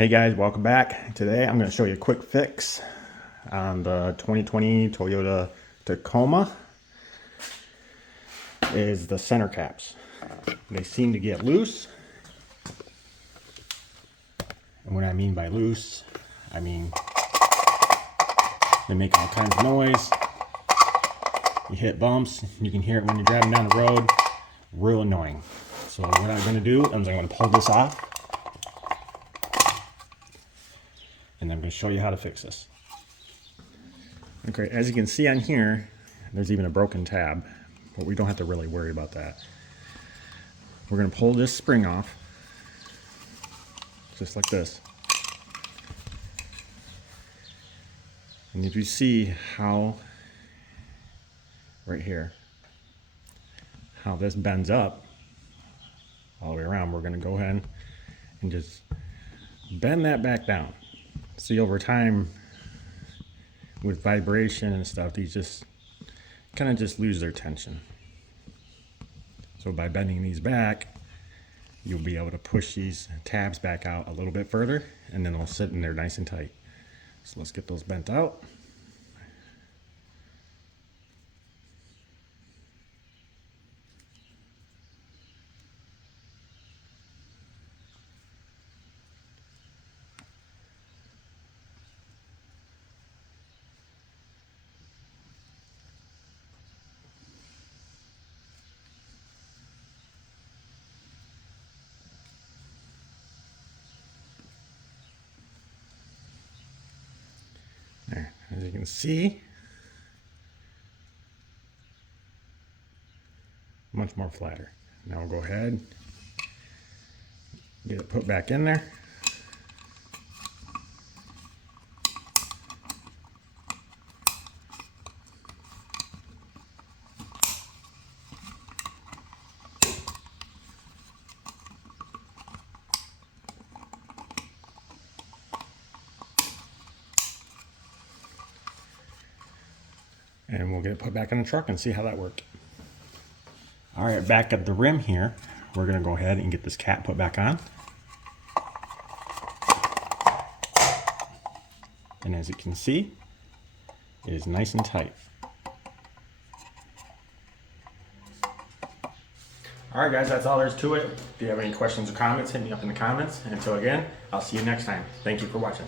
Hey guys, welcome back. Today I'm going to show you a quick fix on the 2020 Toyota Tacoma. Is the center caps. They seem to get loose. And what I mean by loose, I mean they make all kinds of noise. You hit bumps, you can hear it when you're driving down the road. Real annoying. So what I'm going to do is I'm going to pull this off. And I'm going to show you how to fix this. Okay, as you can see on here, there's even a broken tab, but we don't have to really worry about that. We're going to pull this spring off, just like this. And if you see how, right here, how this bends up all the way around, we're going to go ahead and just bend that back down. See, over time, with vibration and stuff, these just kind of just lose their tension. So by bending these back, you'll be able to push these tabs back out a little bit further, and then they'll sit in there nice and tight. So let's get those bent out. There, as you can see, much more flatter. Now we'll go ahead, get it put back in there. And we'll get it put back in the truck and see how that worked. All right, back at the rim here, we're gonna go ahead and get this cap put back on. And as you can see, it is nice and tight. All right, guys, that's all there is to it. If you have any questions or comments, hit me up in the comments. And until again, I'll see you next time. Thank you for watching.